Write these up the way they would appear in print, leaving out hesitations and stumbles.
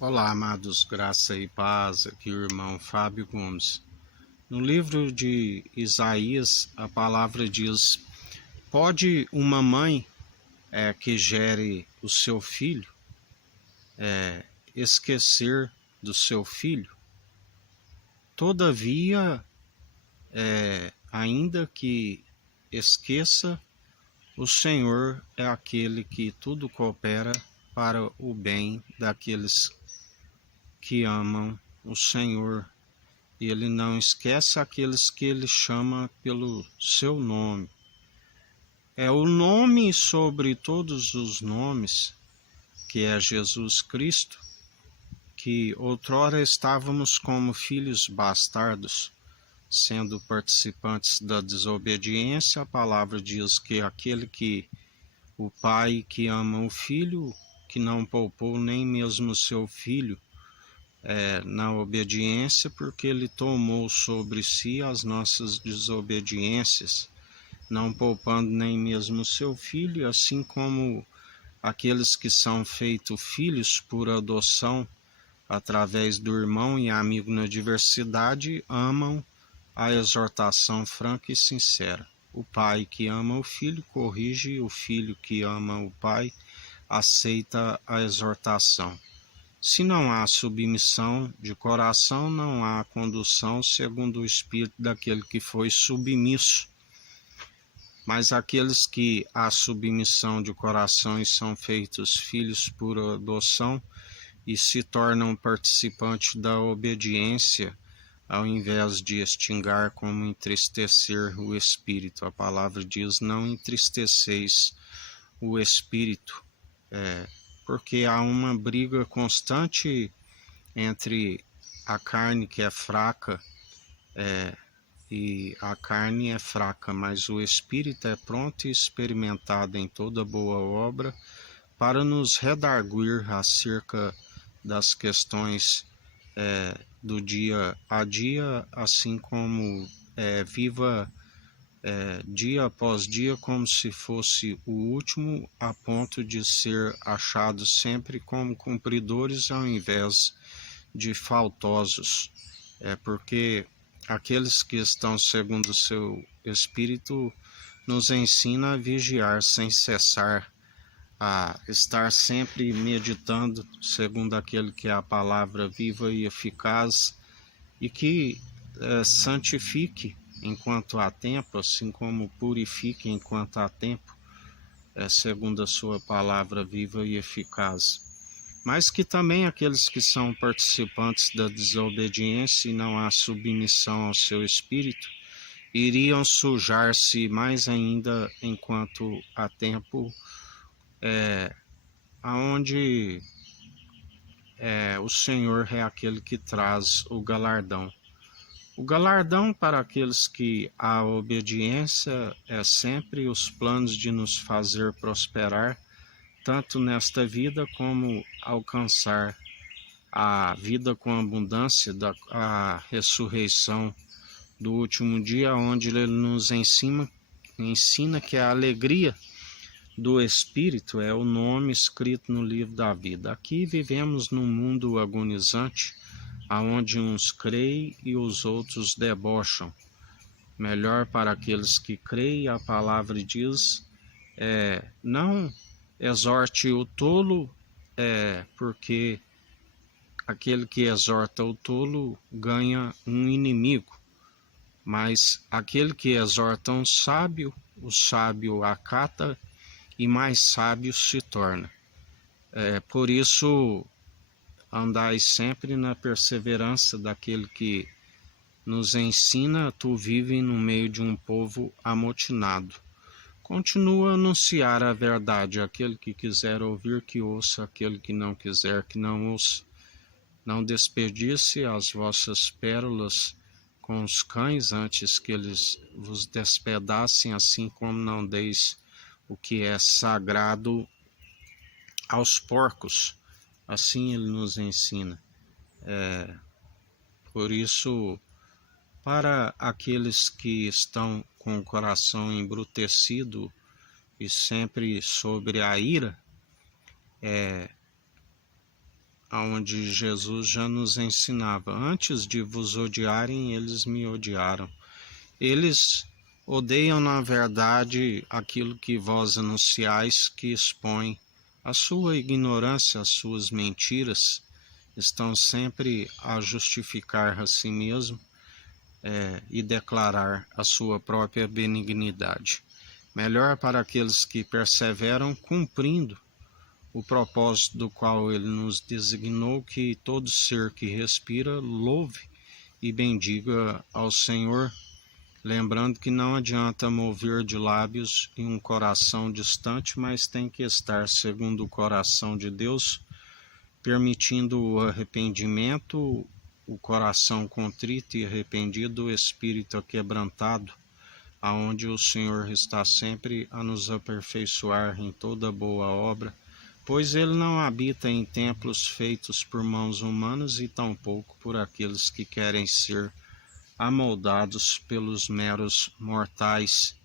Olá, amados, graça e paz, aqui o irmão Fábio Gomes. No livro de Isaías, a palavra diz: pode uma mãe que gere o seu filho esquecer do seu filho? Todavia, ainda que esqueça, o Senhor é aquele que tudo coopera para o bem daqueles que amam o Senhor. E ele não esquece aqueles que ele chama pelo seu nome. É o nome sobre todos os nomes, que é Jesus Cristo, que outrora estávamos como filhos bastardos, sendo participantes da desobediência. A palavra diz que aquele que o pai que ama o filho, que não poupou nem mesmo o seu filho, na obediência, porque ele tomou sobre si as nossas desobediências, não poupando nem mesmo seu filho, assim como aqueles que são feitos filhos por adoção através do irmão e amigo na diversidade, amam a exortação franca e sincera. O pai que ama o filho corrige, o filho que ama o pai aceita a exortação. Se não há submissão de coração, não há condução segundo o espírito daquele que foi submisso. Mas aqueles que há submissão de coração e são feitos filhos por adoção e se tornam participantes da obediência, ao invés de extinguir como entristecer o espírito. A palavra diz: não entristeceis o espírito. Porque há uma briga constante entre a carne que é fraca, e a carne é fraca, mas o Espírito é pronto e experimentado em toda boa obra para nos redarguir acerca das questões do dia a dia, assim como viva dia após dia como se fosse o último, a ponto de ser achados sempre como cumpridores ao invés de faltosos. Porque aqueles que estão segundo o seu Espírito nos ensina a vigiar sem cessar, a estar sempre meditando segundo aquele que é a palavra viva e eficaz, e que santifique enquanto há tempo, assim como purifique enquanto há tempo, segundo a sua palavra viva e eficaz. Mas que também aqueles que são participantes da desobediência e não há submissão ao seu espírito, iriam sujar-se mais ainda enquanto há tempo, aonde o Senhor é aquele que traz o galardão. O galardão para aqueles que a obediência é sempre os planos de nos fazer prosperar, tanto nesta vida como alcançar a vida com abundância, a ressurreição do último dia, onde ele nos ensina que a alegria do Espírito é o nome escrito no livro da vida. Aqui vivemos num mundo agonizante, aonde uns creem e os outros debocham. Melhor para aqueles que creem, a palavra diz, não exorte o tolo, porque aquele que exorta o tolo ganha um inimigo, mas aquele que exorta um sábio, o sábio acata e mais sábio se torna. Por isso, andai sempre na perseverança daquele que nos ensina. Tu vive no meio de um povo amotinado. Continua a anunciar a verdade. Aquele que quiser ouvir, que ouça. Aquele que não quiser, que não ouça. Não desperdice as vossas pérolas com os cães, antes que eles vos despedacem, assim como não deis o que é sagrado aos porcos. Assim ele nos ensina. Por isso, para aqueles que estão com o coração embrutecido e sempre sobre a ira, onde Jesus já nos ensinava: antes de vos odiarem, eles me odiaram. Eles odeiam, na verdade, aquilo que vós anunciais, que expõe a sua ignorância, as suas mentiras. Estão sempre a justificar a si mesmo e declarar a sua própria benignidade. Melhor para aqueles que perseveram cumprindo o propósito do qual ele nos designou, que todo ser que respira louve e bendiga ao Senhor, lembrando que não adianta mover de lábios em um coração distante, mas tem que estar segundo o coração de Deus, permitindo o arrependimento, o coração contrito e arrependido, o espírito aquebrantado, aonde o Senhor está sempre a nos aperfeiçoar em toda boa obra, pois ele não habita em templos feitos por mãos humanas, e tampouco por aqueles que querem ser amoldados pelos meros mortais,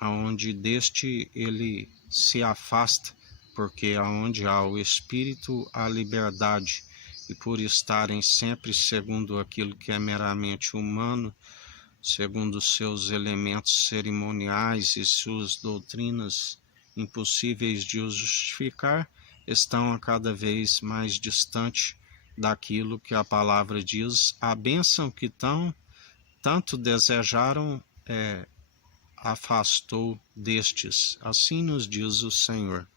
aonde deste ele se afasta, porque aonde há o Espírito há liberdade, e por estarem sempre segundo aquilo que é meramente humano, segundo os seus elementos cerimoniais e suas doutrinas impossíveis de os justificar, estão a cada vez mais distante daquilo que a palavra diz: a bênção que tanto desejaram afastou destes. Assim nos diz o Senhor.